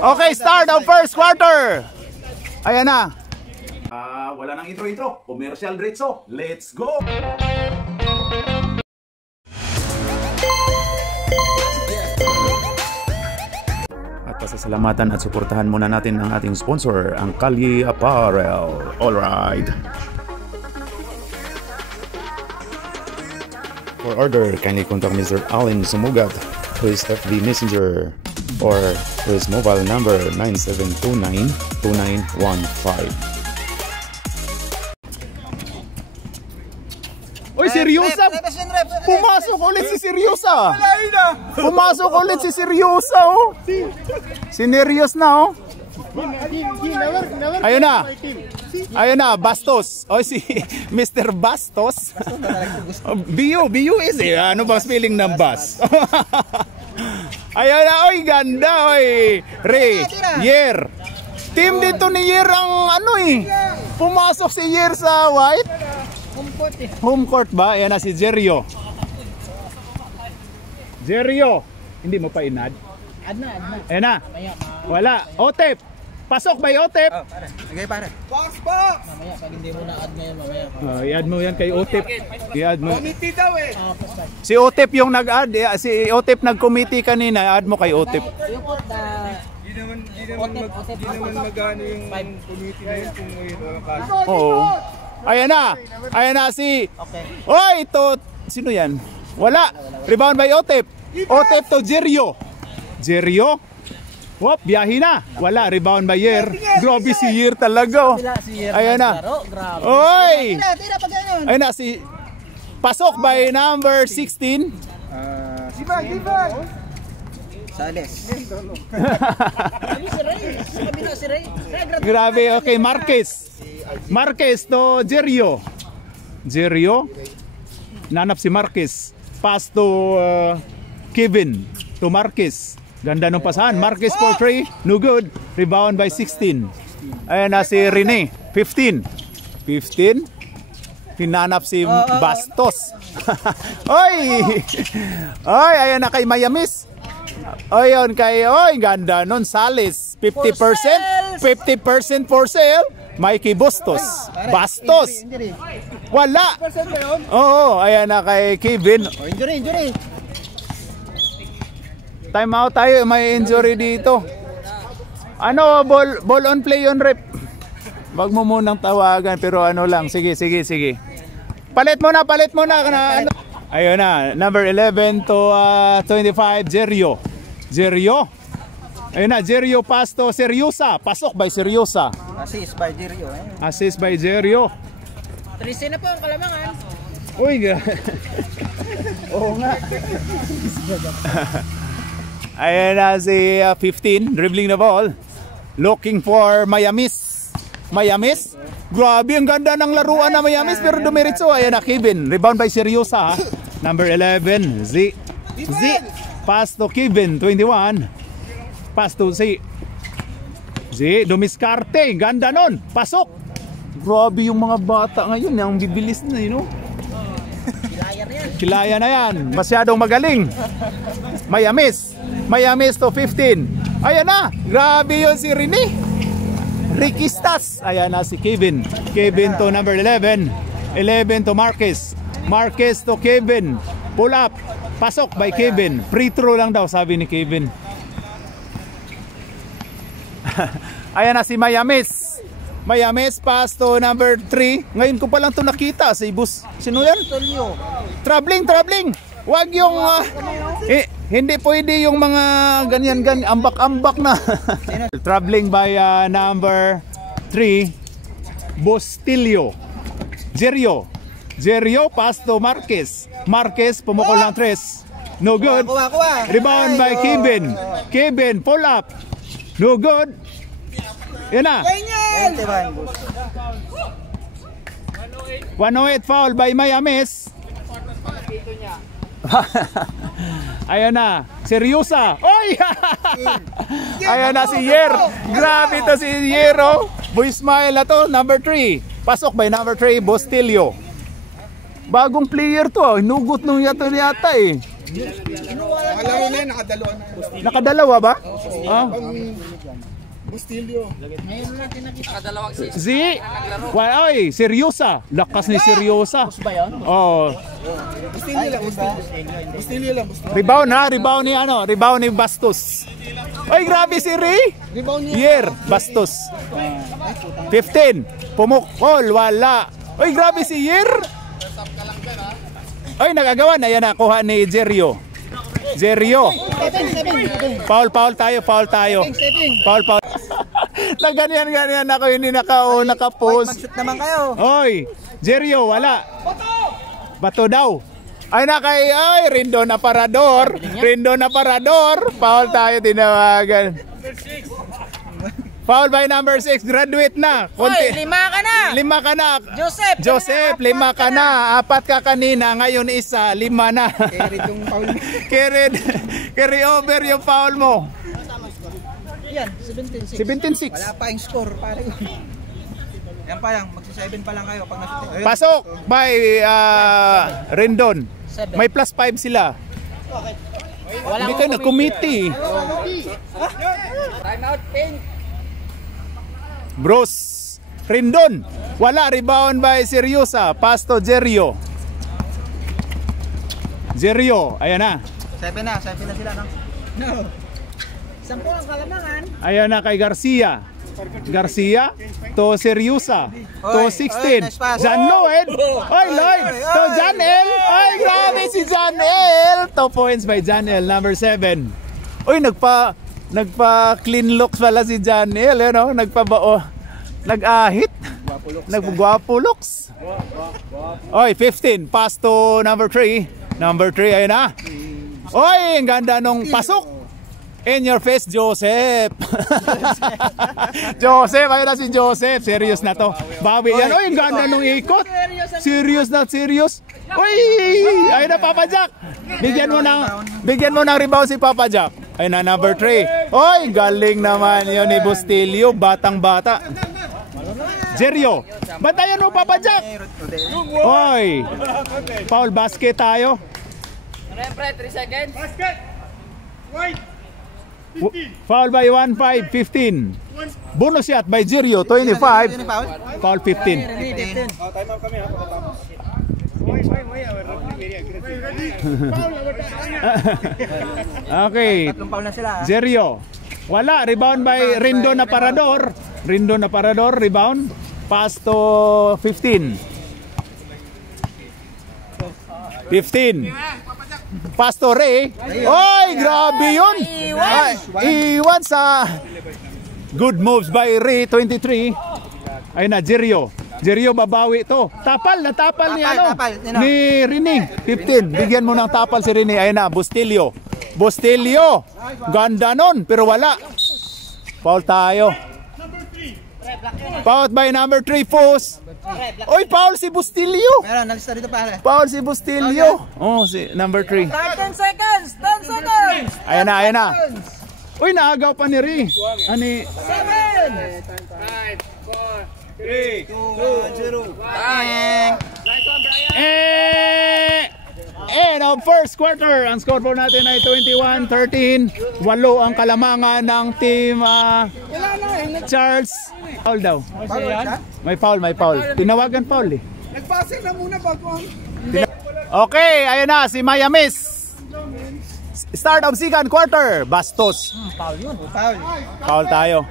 Okay, start ang first quarter. Ayan na. Wala nang intro. Commercial diretso. Let's go! At pasasalamatan at suportahan muna natin ang ating sponsor, ang Kalye Apparel. Alright. For order, kindly contact Mr. Allen Sumugat to his FB Messenger or to his mobile number 9729-2915. Uy, seryosa! Pumasok ulit si seryosa! Pumasok ulit si seryosa, oh! Sineryos na, oh! Ayun na! Ayun na, Bastos! O, si Mr. Bastos! Biyo is eh! Ano bang spelling ng bus? Ayun na, oy! Ganda, oy! Ray! Yer! Team dito ni Yer ang ano eh! Pumasok si Yer sa white! Home court ba? Ayan na si Jerio. Jerio! Hindi mo pa inad? Ad na. Ayan na. Wala. Otep! Pasok ba yung Otep? Okay, pare. Box! Mamaya, pag hindi mo na add ngayon, mamaya. I-add mo yan kay Otep. I-add mo. Committee daw eh. Si Otep yung nag-add. Si Otep nag-committee kanina. Add mo kay Otep. Hindi naman magano yung committee na yun kung walang kaso. Oo. Ayan na. Ayan na si... Oh, ito. Sino yan? Wala. Rebound by Otep. Otep to Jerio. Jerio. Wop, biyahe na. Wala. Rebound by Yer. Grabe si Yer talaga. Ayan na. Oy. Ayan na si... Pasok by number 16. Giba. Sales. Grabe. Okay, Marquez to Jerio. Nanap si Marquez. Pass to Kevin to Marquez. Ganda ng pasahan. Marquez for 3. No good. Rebound by 16. Ayan na si Rene. 15. Hinanap si Bastos. Oy! Ayan na kay Mayamis. Ayun kay, ganda nun. Sales. 50% for sale. Mikey Bastos. Wala. Oo, ayan na kay Kevin. Injury. Time out tayo, may injury dito. Ano, ball on play on rep. Wag mo munang tawagan, pero ano lang, sige. Palit mo na. Ano? Ayun na, number 11 to 25, Jerio. Ayun na, Jerio pass to Seryosa. Pasok by Seryosa. Assist by Jerio. 13 na po ang Kalamangan. Uy, oo nga. Ayan na si 15, dribbling the ball. Looking for Mayamis. Grabe, ang ganda ng laruan na Mayamis, pero dumiritso. Ayan na, Kevin. Rebound by Seryosa. Number 11, Z. Pass to Kevin, 21. Pass to Z. Dumiskarte. Ganda nun. Pasok. Grabe yung mga bata ngayon. Ang bibilis na, you know? Kilaya na yan. Masyadong magaling. Mayamis to 15. Ayan na. Grabe yun si Rene. Ricky Stats. Ayan na si Kevin to number 11. 11 to Marquez to Kevin. Pull up. Pasok by Kevin. Free throw lang daw, sabi ni Kevin. Ayan na si Mayamis pass to number 3. Ngayon ko pa lang ito nakita sa ibus. Sino yan? Traveling. Wag yung hindi pwede yung mga ganyan ambak na. Traveling by number 3, Bustillo. Jerio pass to Marquez pumukol ng 3. No good. Rebound by Kevin pull up. No good. Yan na. 108 foul by Mayamis. Ayan na, Seryosa. Oy! Ayan na si Yer. Grabe to si Yero. Boy smile na to, number 3. Pasok by number 3, Bustillo. Bagong player to, hinugot nung yata eh. Nakalaro na yan, nakadalawa na. Nakadalawa ba? Ah. Bustilyo. Z. Oy, seryosa. Lakas ni seryosa. Oh. Bustilyo lang, bustilyo. Bustilyo lang, bustilyo. Rebound ha, rebound ni ano, rebound ni Bastos. Oy, grabe si Ray. Rebound niya. Year, Bastos. 15. Pumukol, wala. Oy, grabe si Year. Oy, nagagawa na yan, nakuha ni Jerio. Jerio. Foul tayo. Foul. Ganyan ako, hindi naka-post. Mag-shoot naman kayo. Oy, Jerio, wala. Bato daw. Ay Rindo na parador. Foul tayo, tinawagan. Foul by number 6, graduate na. Hoy, 5 ka na. Joseph, 5 ka na. 4 ka kanina, ngayon isa, 5 na. Carry yung foul. Carry over yung foul mo. Yan, 17-6. 17-6. Wala pa yung score, pare. Yan pa lang, magsi-7 pa lang kayo pag nasutin. Pasok by Rendon. May plus 5 sila. Hindi kayo na-committee. Time out, pink. Bros. Rendon. Wala. Rebound by Seryosa. Pasto Jerio. Ayan na. 7 na sila, no? No. 10 ang kalamangan. Ayan na kay Garcia to Seryosa to 16. John Lloyd. Oy, Lloyd to Janel. Ay, grabe si Janel. 2 points by Janel, number 7. Oy, nagpa clean looks pala si Janel, you know? Nag-ahit. Naggwapo looks. Oy, 15. Pass to number 3. Ayan na. Oy, ang ganda nung pasok. In your face, Joseph. Ayun na si Joseph. Serious na to. Bawi yan. Oy, ang ganda nung ikot. Serious. Oy, ayun na Papa Jack. Bigyan mo ng rebound si Papa Jack. Ayun na, number 3. Oy, galing naman yun ni Bustilyo. Batang-bata. Jerio. Bantayan mo Papa Jack. Oy. Foul basket tayo. Pre, 3 seconds. Basket! White! Foul by 1-5, 15. Bonus shot by Jerio, 25. Foul 15. Time out kami ha, pagkatapos. Okay. 3 foul na sila. Jerio. Wala, rebound by Rindo na Parador, rebound. Pass to 15. Pastor Ray. Oy, grabe yun. Iwan sa good moves by Ray, 23. Ayun na, Jerio, babawi to. Tapal ni ni Rini, 15. Bigyan mo ng tapal si Rini. Ayun na, Bustilyo. Ganda nun, pero wala. Foul tayo. Foul by number 3, Fos. Oy, foul si Bustilyo. Meron, nalista dito pare. Foul si Bustilyo. Oh, si number 3. 10 seconds. Ayan na. Uy, naagaw pa ni Ri. Ani 7. 5, 4, 3, 2, 1, 0. And of first quarter, ang scoreboard natin ay 21-13. 8 ang kalamangan ng team Charles. Foul daw. May foul. Tinawagan foul eh. Nagpasir na muna bago ang... Okay, ayun na si Miamis. Start of second quarter. Bastos. Foul yun. Foul tayo.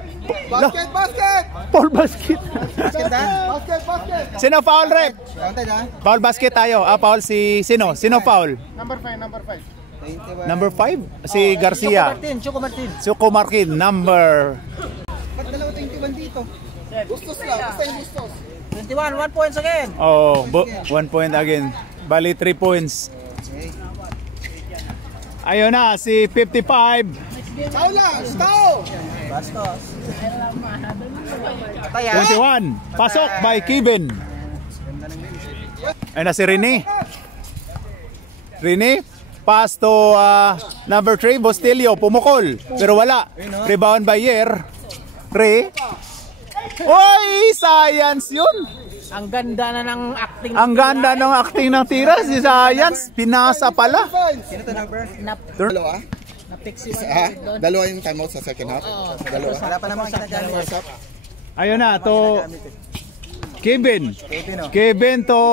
Basket! Foul basket. Basket! Sino foul rep? Counted ha? Foul basket tayo. Foul si sino? Sino foul? Number 5. Number 5? Si Garcia. Choco Martin. Number... Ba't dalawa 21 dito? Gustos lang. Basta yung gustos. 21, 1 points again. Oh, 1 point again. Bali 3 points. Ayun na, si 55. Paula! Stop! Bastos. 21. Pasok by Kevin. Ayun na si Rini. Pass to number 3, Bustilyo. Pumukol. Pero wala. Rebound by Yer. Ray. Oy, science yun. Ang ganda na ng acting. Ang ganda ng acting ng tira. Si Science, pinasa pala. Sino to number? Dalawa? Na-fix yung Dalawa yung timeout sa second half? Dalawa? Wala pa namang ginagamit. Ayun na, to Kevin. Kevin to,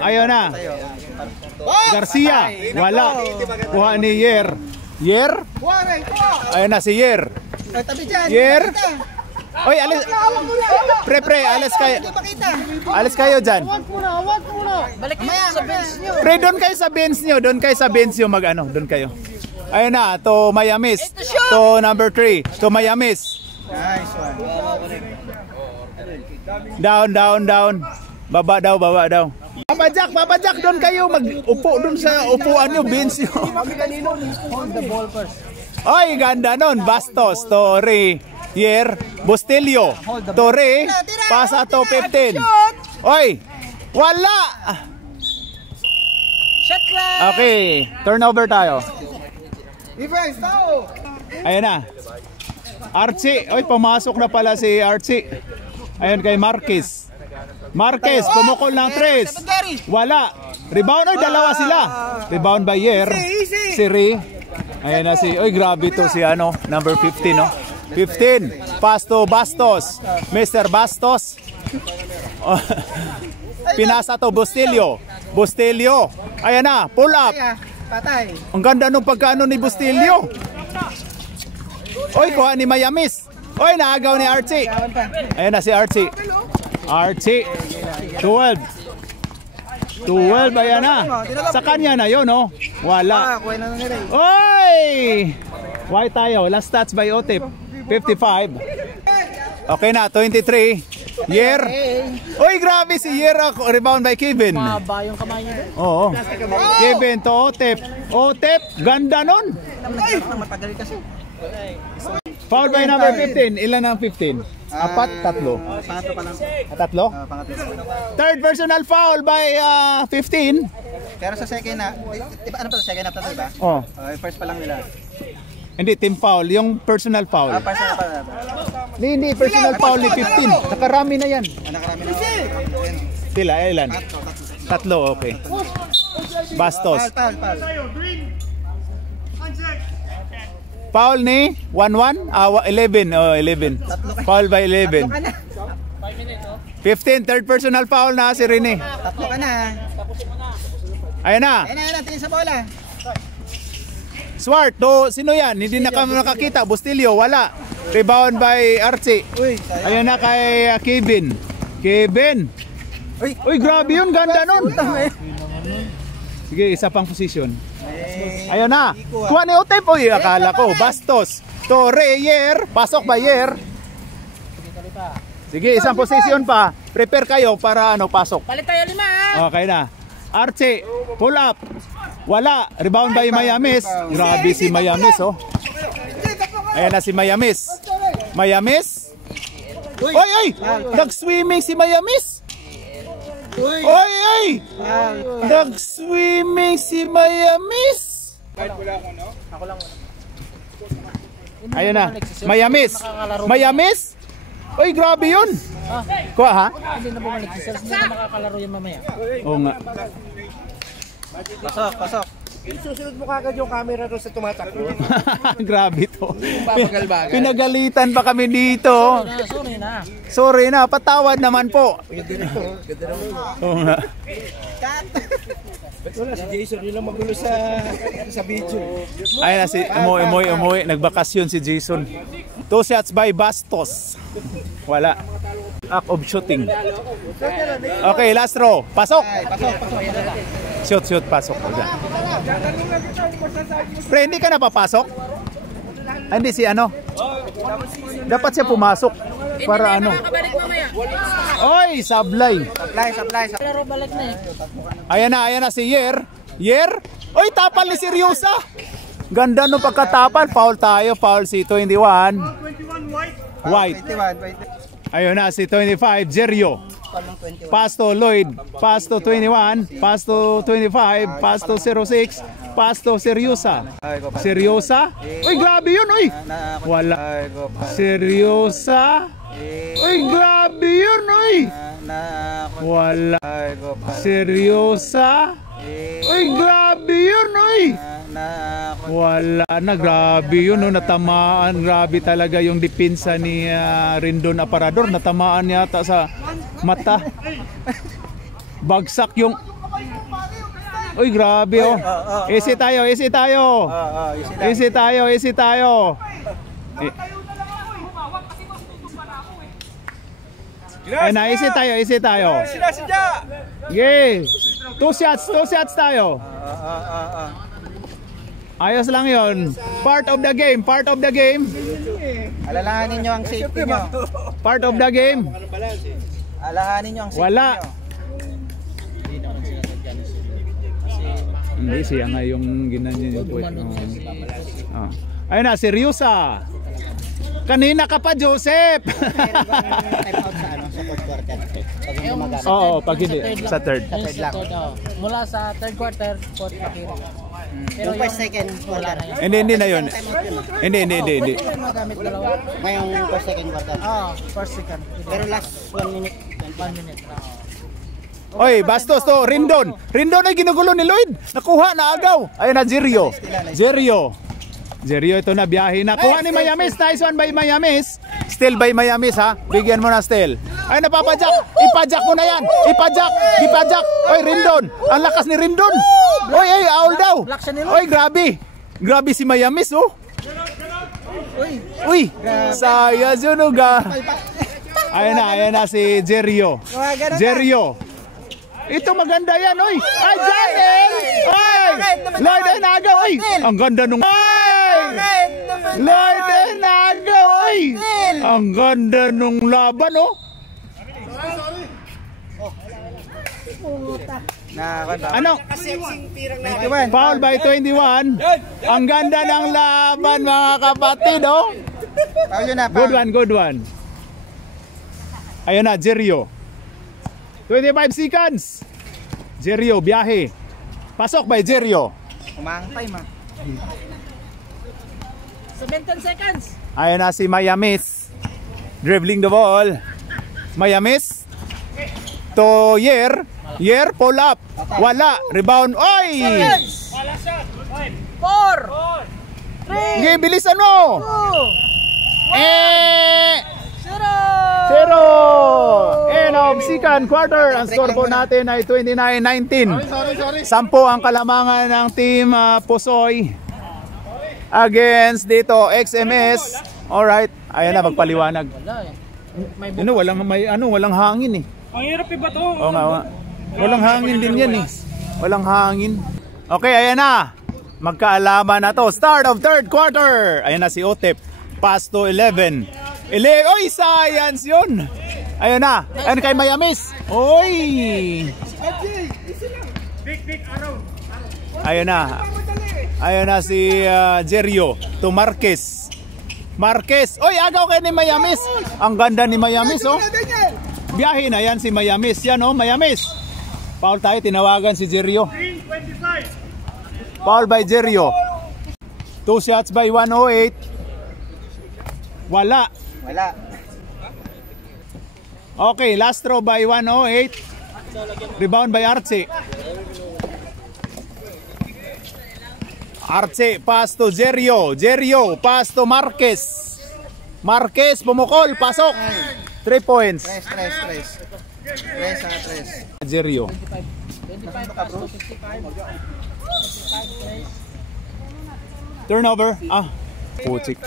ayun na. Garcia, wala. Kuha ni Yer. Yer? Ayun na si Yer. Tabi dyan. Yer? Oy, alis. Pre, alis kayo. Alis kayo dyan. Balik kayo sa bench nyo. Pre, doon kayo sa bench nyo. Doon kayo sa bench nyo mag-ano. Doon kayo. Ayun na, to Miamis. To number 3. To Miamis. Nice one. Down. Baba daw. Papa Jack, doon kayo. Mag-upo doon sa upuan nyo, bench nyo. Hold the ball first. Oy, ganda nun. Bastos, Torre, Yer, Bustillo, Torre, pasa to 15. Oy, wala. Shot lang. Okay, turnover tayo. Defense, tao! Ayan na. Archie, oy, pumasok na pala si Archie. Ayun kay Marquez. Marquez, pumukol ng 3. Wala. Rebound, oy, dalawa sila. Rebound by Yer. Siri. Ayan na si, oy, grabe to si ano, number 15, no? 15. Pass to Bastos. Mr. Bastos. Pinasa to Bustillo. Ayan na, pull up. Patay. Ang ganda nung pagkano ni Bustillo. Oy, kuha ni Miamis. Oy, naagaw ni Archie. Ayan na si Archie. 12, ayan na. Sa kanya na yun, no? Wala. Kuha na nila eh. Oy! White tayo. Last stats by Otip. 55. Okay na, 23. Yer. Oy, grabe si Yer. Rebound by Kevin. Maba yung kamay niya. Oo. Kevin to Otip. Otip, ganda nun. Matagal kasi. Foul by number 15. Ilan ang 15? Apat, tatlo. Pangatlo pa lang. Tatlo? Pangatlo. Third personal foul by 15. Pero sa second na, ano pa sa second half na diba? Oh. First pa lang nila. Hindi, team foul. Yung personal foul. First na pa lang. Hindi, personal foul ni 15. Nakarami na yan. Nakarami na. Sila, ilan? Tatlo, okay. Bastos. Foul. Foul ni 11? 11. Oh, 11. Foul by 11. 15, third personal foul na si Rene. Tatlo ka na. Ayan na. Tingin sa bola. Swart, to, sino yan? Hindi na kami nakakita. Bustillo, wala. Rebound by Archie. Ayan na kay Kevin. Uy, grabe yun. Ganda nun. Sige, isa pang position. Ayan na. Kuha ni Otep. Uy, akala ko. Bastos. Torre, Yer. Pasok ba Yer? Sige, isang position pa. Prepare kayo para ano, pasok. Palit tayo 5 ha. Okay na. Archie, pull up. Wala. Rebound by Miamis. Grabe si Miamis, oh. Ayan na si Miamis. Oy! Nag-swimming si Miamis. Oy! Nag-swimming si Miamis. Ayun na. Miamis. Oy, grabe yun. Kuha ha? Hindi na bumalik. Hindi na makakalaro yung mamaya. Oo nga. Pasok. Susunod mo kagad yung camera doon sa tumatakbo. Grabe to. Babagal-bagal. Pinagalitan pa kami dito. Sorry na. Patawad naman po. Oo nga. Wala si Jason, yun lang magulo sa video. Ayun na si umuwi. Nagbakasyon si Jason. 2 shots by Bastos. Wala. Act of shooting. Okay, last row. Pasok. Shoot, pasok. Pre, hindi ka na papasok? Hindi si ano? Dapat siya pumasok. Para ano? Oy, sablay. Laro balik na eh. Ayan na si Yer. Oy, tapal ni Seryosa. Ganda no pagkatapal. Foul tayo. Foul si 21. White. Ayun na si 25. Jerio. Pass to Lloyd. Pass to 21. Pass to 25. Pass to 06. Pass to Seryosa. Uy, grabe yun. Uy. Wala. Seryosa. Uy, grabe yun. Uy. Wala. Ay, Gopal. Seryosa? Uy, grabe yun, uy. Wala na, grabe yun, no? Natamaan, grabe talaga yung depensa ni Rendon Aparador. Natamaan yata sa mata. Bagsak yung... Uy, grabe, oh. Easy tayo, easy tayo. Easy tayo, easy tayo. Ay na, easy tayo, easy tayo. Okay. Two shots tayo. Ayos lang yon. Part of the game, part of the game. Alalahanin nyo ang safety nyo. Part of the game. Alalahanin nyo ang safety Wala. nyo. Hindi siya nga yung ginanyan yung puwet. Ayun na, seryosa. Kanina ka pa, Joseph. Oo, pag hindi. Sa third. Mula sa third quarter, fourth quarter. Pero Yung first second, wala na yun. Hindi na yun. Hindi. magamit dalawa. Ngayong first second quarter. First second. Pero last 1 minute. 1 minute. Oy, bastos to, Rendon. Rendon ay ginugulo ni Lloyd. Nakuha na agaw. Ayun na, Jerio, ito na, biyahe na. Kuha ni Miamis. Nice one by Miamis. Still by Miamis, ha? Bigyan mo na still. Ay, napapadyak. Ipadyak mo na yan. Ipadyak. Oy, Rendon. Ang lakas ni Rendon. Oy, aul daw. Oy, grabe. Grabe si Miamis, oh. Uy, saya sunuga. Ayun na si Jerio. Ito maganda yan, oy. Ay, Janel! Oy! Lloyd ay nagaw, oy! Ang ganda nung... Lloyd ay nagaw, oy! Ang ganda nung laban, oh! Ano? Foul by 21. Ang ganda ng laban, mga kapatid, oh! Good one. Ayun na, Jerio. 25 seconds. Jerio, biyahe. Pasok by Jerio. Umangtay, man. 17 seconds. Ayun na si Miamis. Dribbling the ball. Miamis. To Yer, pull up. Wala. Rebound. Oy! 4 3 Okay, bilisan mo. 0. End of second quarter. Ang score po natin ay 29-19. 10 ang kalamangan ng team Pusoy against dito XMS. Alright. Ayan na, magpaliwanag. Walang hangin eh. Ang hirap iba to. Oo nga. Walang hangin din yan eh. Walang hangin. Okay, ayan na. Magkaalaman na to. Start of third quarter. Ayan na si Otep. Pass to 11. Oy, science yun. Ayun na. Ayun kay Miamis. Oy. Ayun na si Jerio to Marquez. Oy, agaw kay ni Miamis. Ang ganda ni Miamis, oh. Biyahe na yan si Miamis. Yan, oh, Miamis. Foul tayo, tinawagan si Jerio. Foul by Jerio. 2 shots by 108. Wala. Okay, last throw by 108. Rebound by Arce. Pass to Jerio, pass to Marquez. Pumukol, pasok. 3 points. Tres. Jerio. 25 pass to 55. Turnover. Putik.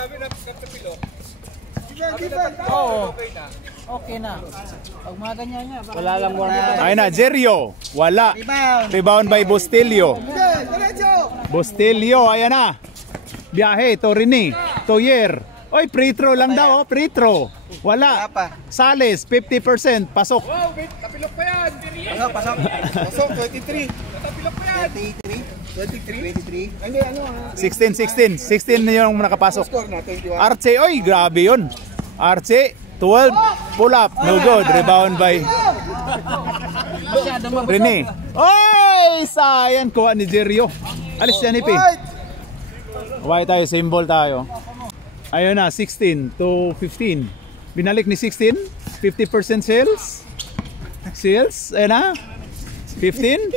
Okay na. Pag mga ganyan niya, Wala lang mo na. Ayun na, Jerio. Wala. Rebound by Bustillo. Ayan na. Biyahe, to Rini. To Yer. Oy, free throw lang daw, free throw. Wala. Sales, 50%. Pasok. Tapilok pa yan. Pasok. 23. Tapilok pa yan. 23. 16 na yung nakapasok. Score na, 21. Arce, oy, grabe yun. Arce, 12, pull up, no good. Rebound by Rene. Oy, sayang, kuha ni Jerio. Alis yan, Ipi. White tayo, symbol tayo. Ayun na, 16 to 15. Binalik ni 16, 50% sales. Seals, ayun na. 15?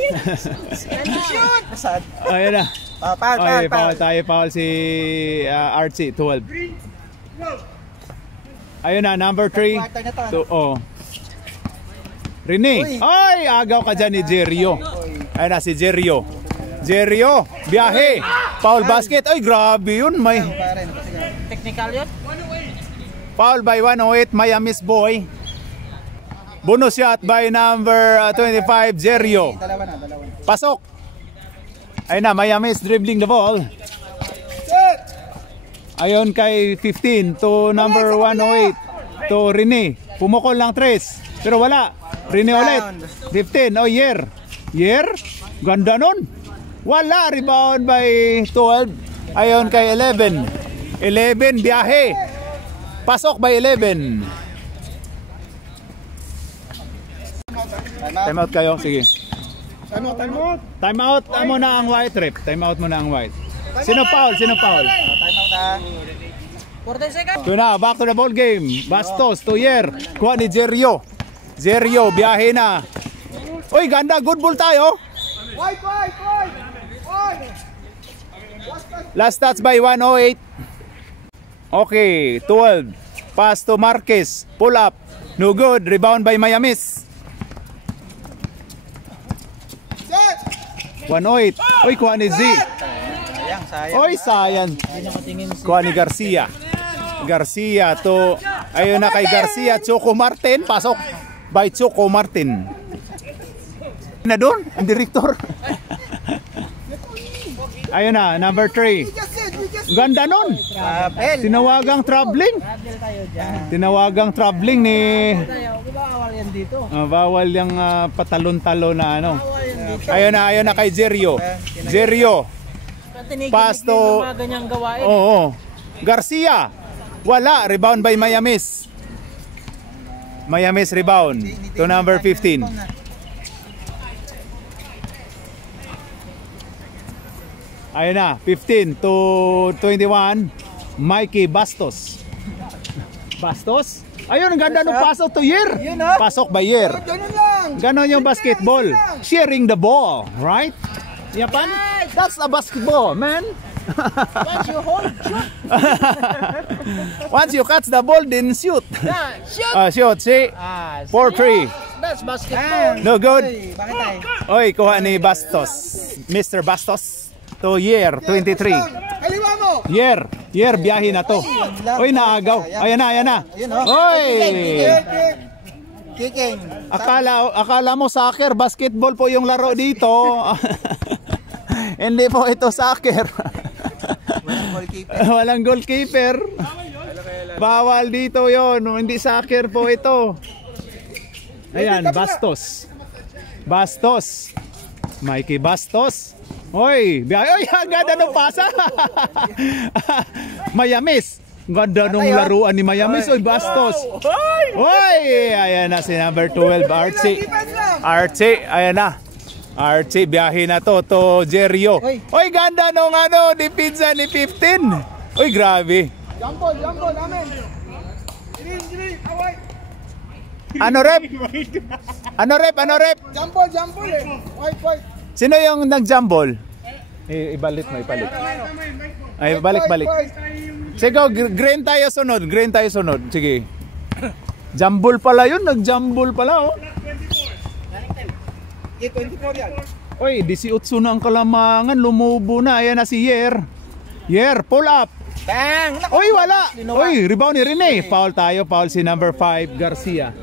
Saan? Ayun na. Foul. Foul tayo, foul si Archie, 12. Ayun na, number 3. Quarter na to. Rene. Ay, agaw ka dyan ni Jerio. Ayun na, si Jerio. Jerio, biyahe. Foul basket. Ay, grabe yun. May Technical yun? foul by 108, Miami's boy. Bonus shot by number 25, Jerio. Dalawa na. Pasok. Ayun na, Miami's dribbling the ball. Ayun kay 15 to number 108 to Rene. Pumukol lang 3. Pero wala. Rene ulit. 15. Yer. Ganda nun. Wala. Rebound by 12. Ayun kay 11. 11 biyahe. Pasok by 11. Time out kayo. Sige. Time out muna ang white rep. Time out muna ang white. Sino foul? Time out 40 seconds. Ito na, back to the ball game. Bastos, Tuyer. Kuha ni Jerio. Jerio, biyahe na. Uy, ganda. Good ball tayo. Last touch by 108. Okay, 12. Pass to Marquez. Pull up. No good. Rebound by Miamis. 108. Uy, kuha ni Z. Sayang. Oy, sayang. Kuha ni Garcia. Garcia to, ayun na kay Garcia. Choco Martin. Pasok by Choco Martin. Na doon, ang director. Ayun na, number 3. Ganda nun. Tinawagang traveling. Tinawagang traveling ni... Bawal yan dito. Bawal yung patalon-talo na ano. Ayun na kay Jerio. Jerio. Pass to... Oo. Garcia. Wala. Rebound by Miamis. Miamis rebound to number 15. Ayun na. 15 to 21. Mikey Bastos. Bastos? Ayun, ang ganda ng pasok to Yer. Pasok by Yer. Ganon yung basketball. Sharing the ball. Right? Yapan? That's a basketball, man. Once you hold, shoot. Once you catch the ball, then shoot. Shoot. Shoot, see? 4-3. That's basketball. No good. Bakit tayo? Oy, kuha ni Bastos. Mr. Bastos. To Yer, 23. Kaliwa mo! Yer, biyahe na to. Oy, naagaw. Ayan na. Oy! Kicking. Akala mo soccer, basketball po yung laro dito. Hindi po ito soccer. Walang goalkeeper. Bawal dito yon. Hindi soccer po ito. Ayan, Bastos. Mikey Bastos. Oy, oy, ganda ng pasa. Miamis. Ganda nung laruan ni Miamis. Oy, Bastos. Oy, ayan na si number 12, Archie, ayan na. Archie, biyahe na to Jerio. Oy, ganda nung depensa ni 15. Oy, grabe. Jumbo, namin. Dili, away. Ano rep? Jumbo eh. White. Sino yung nag-jumble? Ibalit mo. Ay, balik. Sige, green tayo sunod. Sige. Jumble pala yun. Nag-jumble pala, oh. 24 yan. Oy, 18 na ang Kalamangan. Lumubo na. Ayan na si Yer. Pull up. Bang! Oy, wala. Oy, rebound ni Rene. Foul si number 5, Garcia.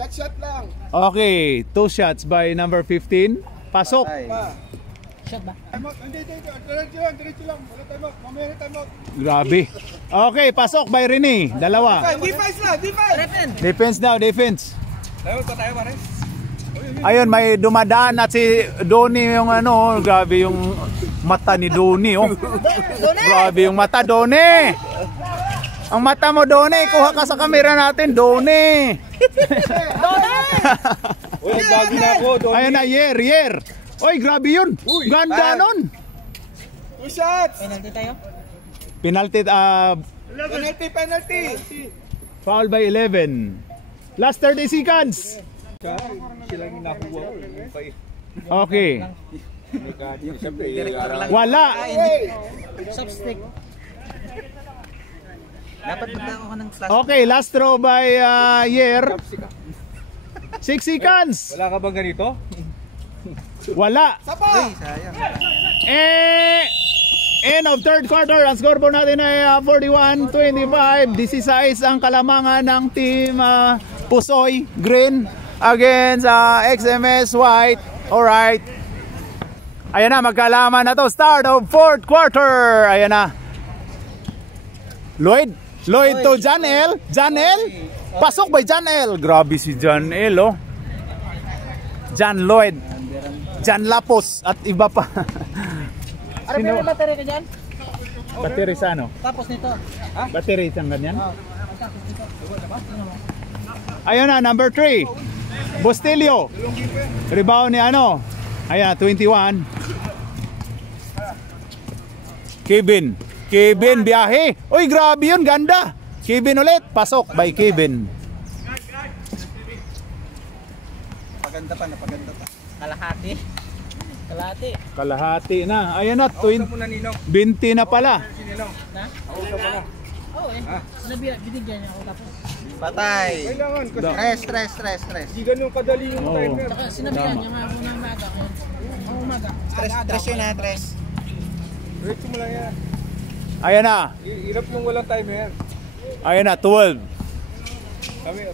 Shot lang. Okay, 2 shots by number 15. Pasok. Shot ba? Diretso lang. Wala time out. Mamaya na time out. Grabe. Okay, pasok by Rene. Dalawa. Defense na. Defense. Tayo pare. Ayun, may dumadaan at si Donnie yung grabe yung mata ni Donnie, oh. Grabe yung mata, Donnie. Ang mata mo, Donnie. Kuha ka sa kamera natin, Donnie. Uy, bago na ako, Donnie. Ayun na, Yer. Oy, grabe yun. Ganda nun. 2 shots. Penalty. Penalty. Foul by 11. Last 30 seconds. Sila yung nakuha ko. Okay. Director lang. Wala. Substick. Dapat magdaan ako ng slash. Okay, last throw by Yer. 6 seconds. Wala ka bang ganito? Wala. Ay, sayang. End of third quarter. Ang scoreboard natin ay 41-25. 16 ang kalamangan ng team Pusoy Green against XMS White. Alright. Ayan na, magkalaman na to. Start of fourth quarter. Ayan na. Lloyd to Janel. Janel. Pasok by Janel. Grabe si Janel, oh. Jan Lloyd. Jan Lapos at iba pa. Ano may battery ka dyan? Battery sa ano? Tapos nito. Battery isang ganyan? Ayun na, number 3. Bustilio. Rebound ni ano? Ayan, 21. Kevin biyahe. Uy, grabe yun, ganda. Kevin ulit, pasok by Kevin. Napaganda pa. Kalahati na. Ayun na, Ako muna, Ninong. 20 na pala. Si Ninong. Oo eh. Binigyan niya ako tapos. Patay. Kailangan kasi Stress. hindi ganun kadali yung timer. Saka sinabihan niya nga ako ng umaga. Ang umaga. Stress yun ha, stress. Diretso mo lang yan. Ayan na. Hirap yung walang timer. Ayan na, 12.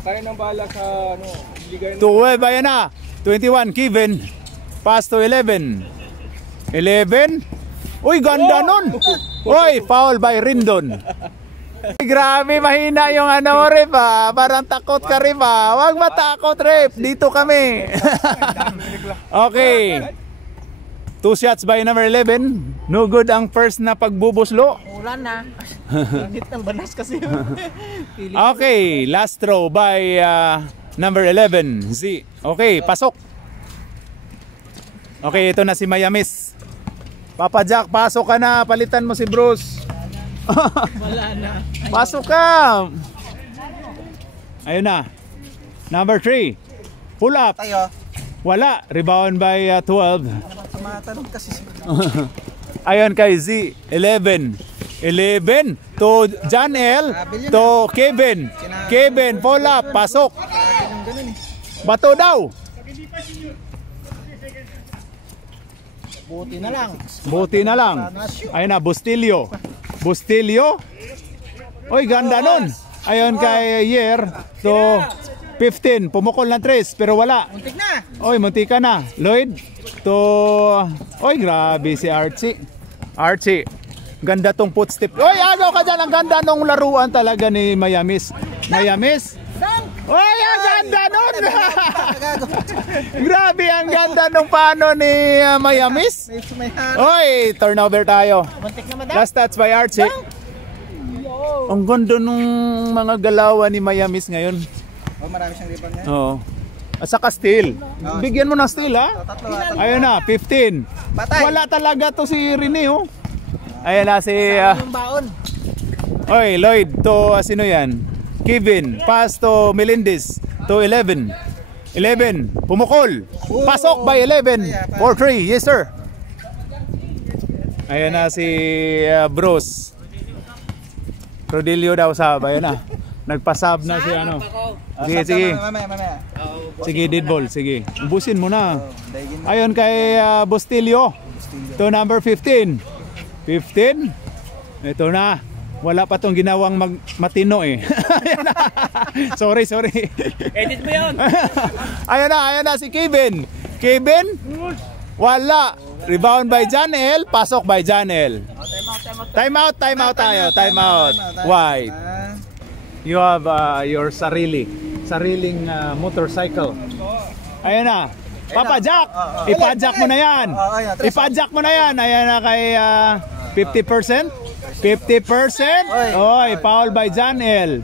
Tayo nang bahala sa ano, ligay na. 12, ayan na. 21, Kevin. Pass to 11. 11. Uy, ganda nun. Uy, foul by Rindon. Grabe, mahina yung ano, ref ha. Parang takot ka, ref ha. Huwag matakot, ref. Dito kami. Okay. 2 shots by number 11. No good ang first na pagbubuslo. Ulan na. Langit ng banas kasi. Okay, last throw by number 11, Z. Okay, pasok. Okay, ito na si Mayamis. Papa Jack, pasok ka na. Palitan mo si Bruce. Wala na. Pasok ka. Ayun na. Number 3. Pull up. Tayo. Wala. Rebound by 12. Tumatanong kasi. Ayun kay Z. 11 to John L. To Kevin. Kevin, pull up. Pasok. Bato daw. Buti na lang. Ayun na, Bustilio. Oy, ganda nun. Ayun kay Yer. So, 15. Pumukol ng 3 pero wala. Muntik na. Oy, muntik ka na. Lloyd to... Oy, grabe si Archie. Ganda tong footstep. Oy, agaw ka dyan. Ang ganda nung laruan talaga ni Mayamis. Oy, ang ganda nun. Grabe, ang ganda nung paano ni Mayamis. Oy, turnover tayo. Last touch by Archie. Ang ganda nung mga galawan ni Mayamis ngayon. Oh, marami siyang rebound ngayon. Oo. At saka steal. Bigyan mo ng steal, ha? Ayun na, 15. Patay. Wala talaga to si Rene, oh. Ayun na si... Yung baon. Oy, Lloyd to sino yan? Kevin, pass to Melendez to 11. 11, pumukol. Pasok by 11. 4-3, yes sir. Ayun na si Bruce. Rodilio daw sab, ayun na. Nagpasab na si ano. Sige. Mamaya. Sige, dead ball, sige. Ubusin mo na. Ayun kay Bustilio. To number 15. 15. Ito na. Wala pa tong ginawang matino eh. sorry. Edit mo yun. Ayun na si Kevin. Wala. Rebound by Janel. Pasok by Janel. Time out tayo. Time out. Why? You have your sariling motorcycle. Ayun na. Papa Jack. Ipa-jack mo na yan. Ipa-jack mo na yan. Ayun na kay 50%. 50%? Oy, foul by Janel.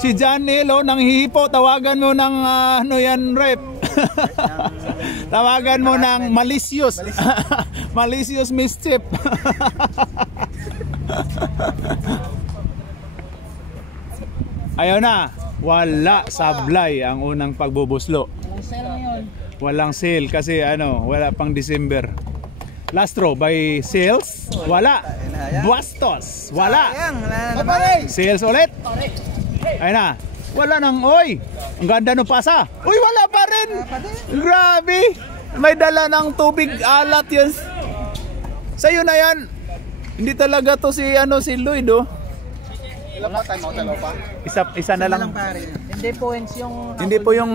Si Janel, oh, nanghihipo. Tawagan mo ng ano yan, rep. Tawagan mo ng malicious. Malicious mischief. Ayun na. Wala, sablay ang unang pagbubuslo. Walang sale ngayon. Walang sale kasi ano, wala pang December. Last row by sales, wala. Bastos, wala. Sayang, wala na. Sales ulit. Ayun na. Wala nang, oy. Ang ganda ng pasa. Uy, wala pa rin. Grabe. May dala ng tubig alat yun. Sa'yo na yan. Hindi talaga to si Lloyd, oh. Ilan pa time out? Dalawa pa? Isa na lang. Pare. Hindi points yung... Hindi po yung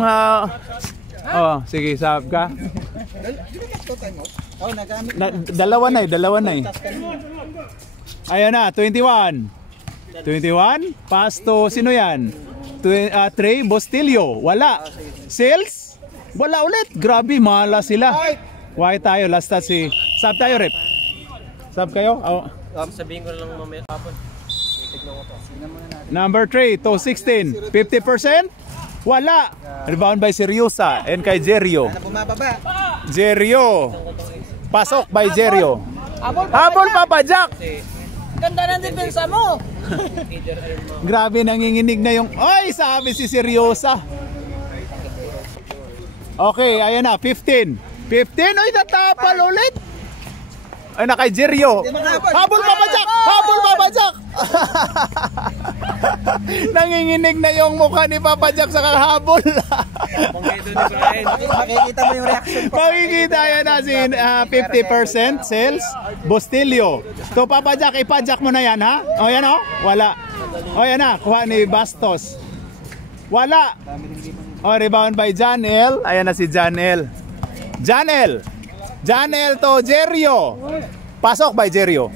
sige, sab ka. Oh, nagamit. Dalawa na eh. Ayun na, 21. 21, Pasto, sino yan? Trey Bostillo, wala. Sales, wala ulit. Grabe, mahala sila. White tayo, last touch si... Sab tayo, rep. Sab kayo? Oh. Sabihin ko lang mamaya kapon. Number 3, to 16, 50%? Wala. Rebound by Seryosa and kay Jerio. Sana bumababa. Jerio. Pasok by Jerio. Habol Papa Jack. Ganda ng depensa mo. Grabe, nanginginig na yung... Ay, sabi si Seryosa. Okay, ayan na, 15. 15, ay natapal ulit. Ay, na kay Jerio. Habol Papa Jack! Habol Papa Jack! Nanginginig na yung mukha ni Papa Jack sa kahabol. Makikita mo yung reaction ko. Makikita yan na si 50% sales. Bostillo. To Papa Jack, ipa-jack mo na yan, ha? O yan, o? Wala. O yan na, kuha ni Bastos. Wala. O, rebound by Janel. Ayan na si Janel. Janel to Jerio. Pasok by Jerio.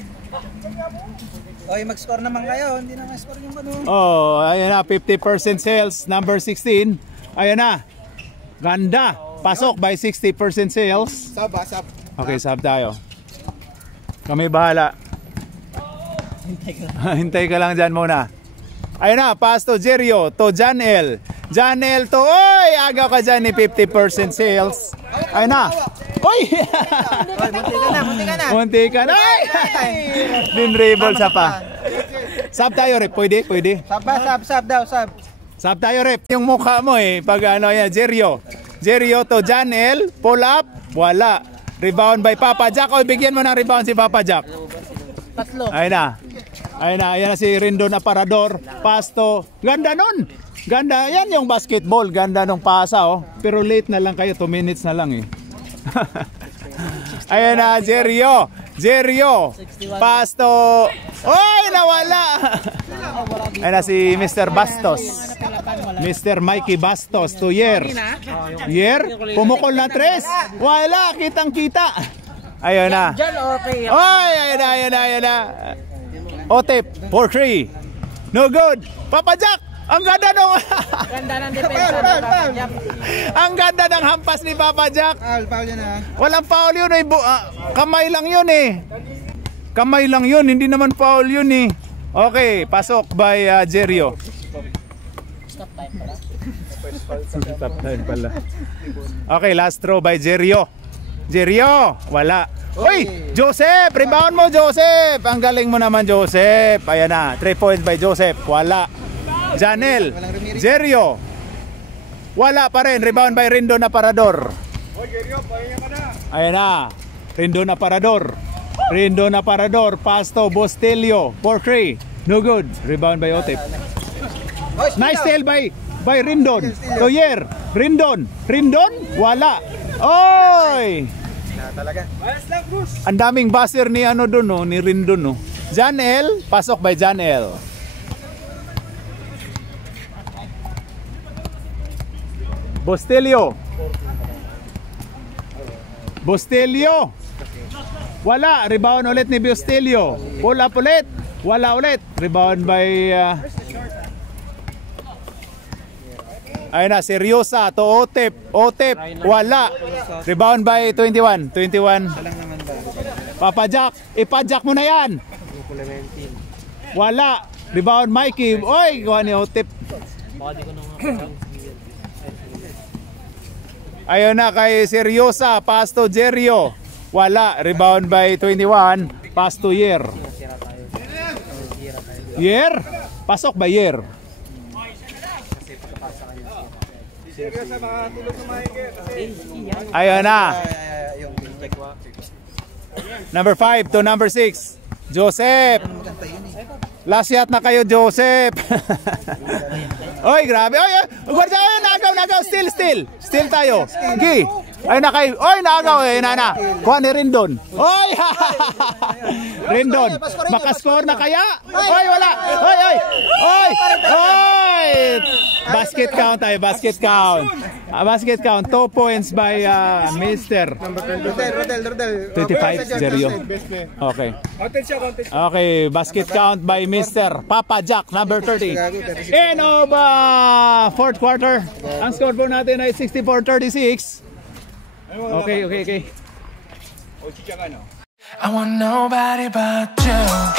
Oy, mag-score naman kayo. Hindi na ma-score yung ano. Oh, ayan na, 50% sales. Number 16. Ayan na. Ganda. Pasok by 60% sales. Sab. Okay, sab tayo. Kami bahala. Hintay ka lang dyan muna. Ayan na, Pasto Jerio to Janel. Janel to, oy, agaw ka dyan ni 50% sales. Ayan na. Oy! Munti ka na. Munti ka na. Ay! Dinrable sa pa. Sab tayo, rep. Pwede? Sab daw. Sab tayo, rep. Yung mukha mo eh. Pag ano yan, Jerio. Jerio to Janel. Pull up. Wala. Rebound by Papa Jack. Oy, bigyan mo ng rebound si Papa Jack. Tatlo. Ayun na. Ayan na si Rendon Aparador. Pasto. Ganda nun. Ganda. Yan yung basketball. Ganda nung pasa, oh. Pero late na lang kayo. 2 minutes na lang eh. Ayan na, Jerio. Pasto. Oy, nawala. Ayan na si Mr. Bastos. Mr. Mikey Bastos to Yer. Pumukol na 3. Wala, kitang-kita. Ayun na. Diyan okay. Oy, ayan na. Otep, 4-3. No good. Papa Jack, ang ganda nung... Ganda ng depensa mo. Ang ganda ng hampas ni Papa Jack. Foul yun ha. Walang foul yun eh. Kamay lang yun eh. Kamay lang yun. Hindi naman foul yun eh. Okay, pasok by Jerio. Stop time pala. Stop time pala. Okay, last throw by Jerio. Wala. Uy, Joseph! Rebound mo, Joseph! Ang galing mo naman, Joseph. Ayan na, 3 points by Joseph. Wala. Janel. Jerio. Wala pa rin. Rebound by Rendon Aparador. Ayan na. Rendon Aparador. Pasto Bostillo. 4-3. No good. Rebound by Otep. Nice steal by Rendon. Toyer. Rendon. Wala. Oy! Ang daming buzzer ni ni Rendon, no. Janel. Pasok by Janel. Bostillo. Wala. Rebound ulit ni Bostillo. Pull up ulit. Wala ulit. Rebound by ayun na, Seryosa to Otep. Wala. Rebound by 21. Papa Jack. Ipa-jack mo na yan. Wala. Rebound Mikey. Oy, gawa ni Otep. Ayun na kay Seryosa. Pasto Jerio. Wala. Rebound by 21. Pasto Yer. Pasok by Yer. Seryoso, makatulog sa maigi kasi Ayun na. Yung check wa. Number 5 to number 6. Joseph. Last shot na kayo, Joseph. Oy, grabe. Oy, guarda, oy, nagaw. Still tayo. Gi. Ay na kayo. Oy, nagaw eh, nana. Kuha ni Rendon. Oy. Rendon. Makascore na kaya? Oy, wala. Oy. Basket count tayo, basket count. Basket count. 2 points by Mr. Rodel. 25-0. Okay. content siya. Okay, basket count by Mr. Papa Jack, number 30. End of fourth quarter. Ang score po natin ay 64-36. Okay. O, chicha ka, no? I want nobody but you.